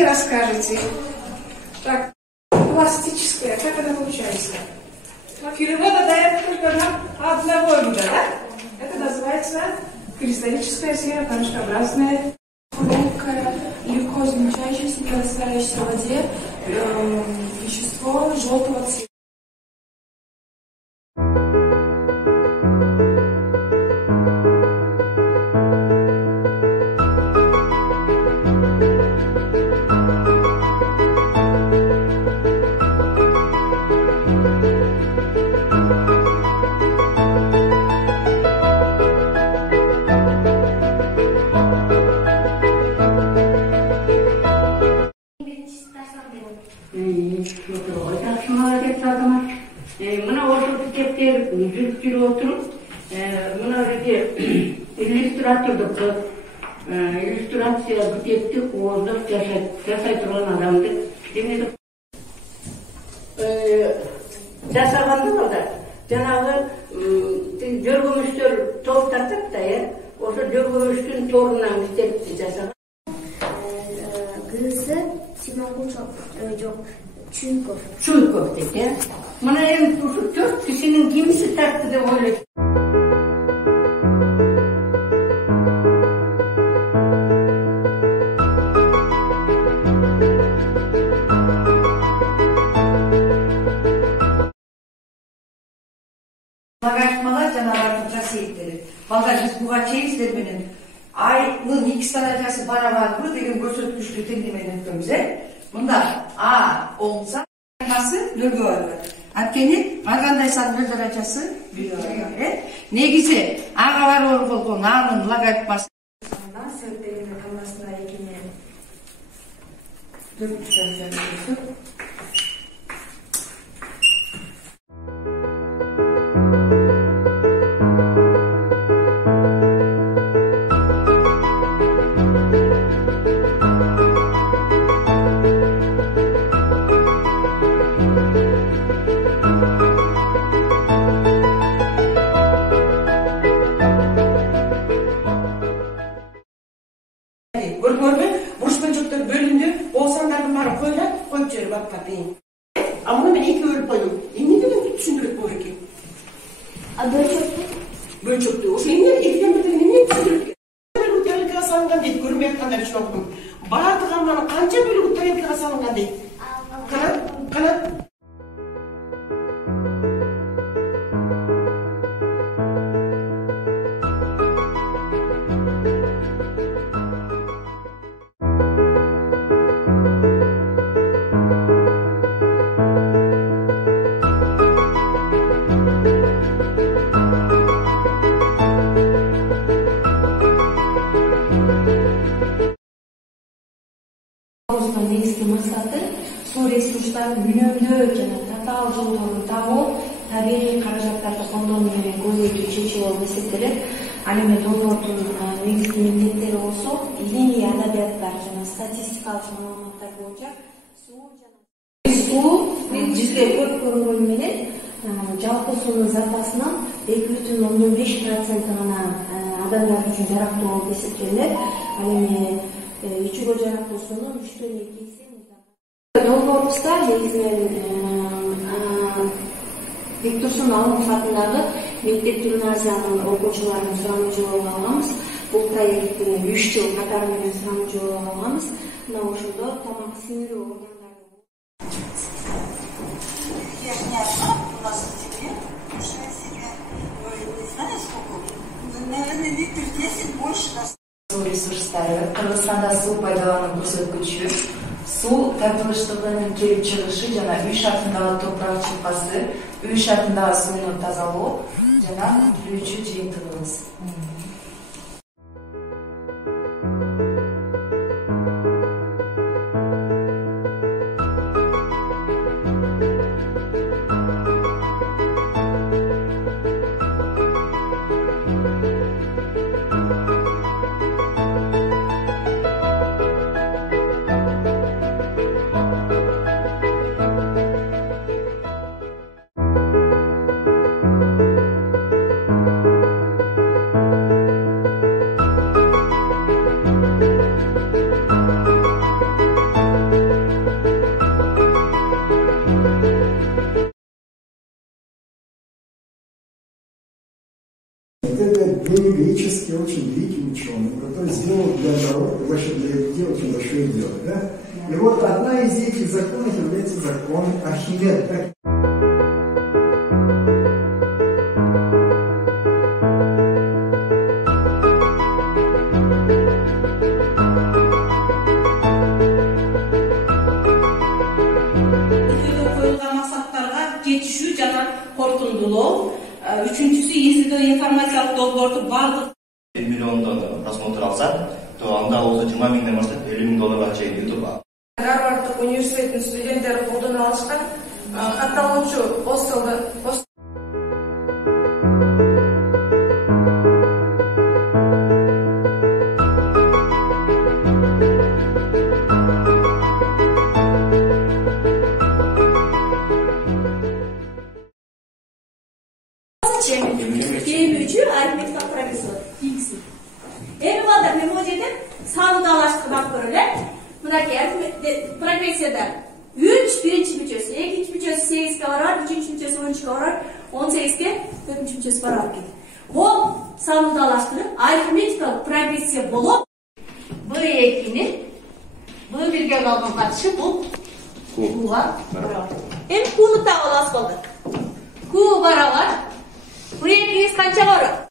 мне расскажете. Так, пластическая, как она получается? Перевода дает только на одного вида, да? Это называется кристаллическая сфера, камешкообразная. Легкое, легко измельчающееся, растворяющееся в воде, вещество желтого цвета. Mına orada tepkiye yüzüstürü oturup mına öyle illüstratörlük illüstrasiya bütüktü orada жасайтырган адамды демек жасаганда да жанагы жөргөмүштөр тор тартат да ошо жөргөмүштүн торунан иштеп жасаган Гысы Симакучов жок Чуйков. Чуйков дейт, э? Мына эми ушу 4 кишинин кимиси тартты деп ойлойт. Logaritmalar canavarın kasiyetleri. Balgar biz buğa çeyizler benim. Ay'nın x darajası barabar bu degen көрсөткүчтү теңдемеден өткөнбүз, Мында A olsa darajасы нөлгө барат. Анткени А кандай сан нөл даражасы 1. Негизи Ага бар болгон Анын логарифмасы сөздөрүнүн камасына экине 4 даражасы. Buruşmancıklar bölündü, Oğuzhanların bari koyup çörü bak kapıyı. Ama bunu ben iki bölüp koydum. Ne demek düşündürüp bu ülke? Bölçöktü. O şey ne? İkiden bir tane ne düşündürüp? Bölü ütelik asalıngan deyip, görmeyekten için okudum. Bağırtık almanın kanca bölü ütelik asalıngan deyip. Kanat. Негизги максаты суу ресурстарын үнөмдөө жана татаал жолдорун табуу, табигый каражаттарды колдонуу менен көзөйтүү чечүү болуп эсептелет. Ал эми долбоордун негизги милдеттери болсо, илимий адабияттар жана статистикалык маалыматтар боюнча суу жерде көп көрүнгөнү менен жалпы суунун запасынан 2,5% гана адамдар үчүн жарактуу болуп эсептелет. Ал эми ичүүгө жарактуу суунун 3,2 долбоорубузда Викторсон Алымов атындагы мектеп гимназиянын окуучуларын сурамын жоолуп алганбыз. Бул проекттин 3 жыл катары менен сурамын жоолуп алганбыз. Мына ошондо тамак сиңирүү органдары. У нас в семье большая семья. Не знаю сколько. Наверное, литров 10 больше нас. Суу ресурстары Кыргызстанда суу пайдалануу көрсөткүчү суу тартылыштыгынын келип чыгышы жана үй шартындагы топурак чыкпасы, үй шартындагы сууну тазалоо жана күтүлүүчү жыйынтыгыбыз. генетически очень великий ученый, который сделал для людей очень большое дело. Да? И вот одна из этих законов является закон Архимеда. Жетишүү жана корутундулоо. Үчүнчүсү изилдөө информациялык долбоорду бардык 1 миллиондон просмотр алса, то анда болсо 20 миңден баштап 50 миң долларга чейин YouTube. Гарварддык университетинин студенттери колдоно алышкан катталуучу хостелде Кейимүүчү арифметикалык прогрессор X. Эми балдар мен могу жерден саны даалаштырып алып көрөлү. Мынакей прогрессияда 3 биринчи мүчөсү, экинчи мүчөсү 8ге барар, үчүнчү мүчөсү 13ге барар, 18ге, төртүнчү мүчөсү барар экен. Бул саны даалаштырып арифметикалык прогрессия болуп, B2-нин B1ге калган катышы бул Q-га барабар. Эми Q-ну таап алабыз балдар. Q барабар. B2 канча барат?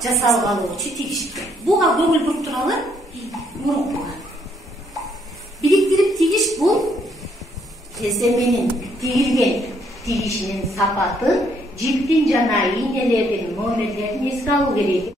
Жасалгалуучу тигиш. Буга көңүл буруп туралы мурункуга. Бириктирип тигиш бул эсеменин тигилген тигишинин сапаты, жиптин жана ийнелердин номерлерин эске алуу керек.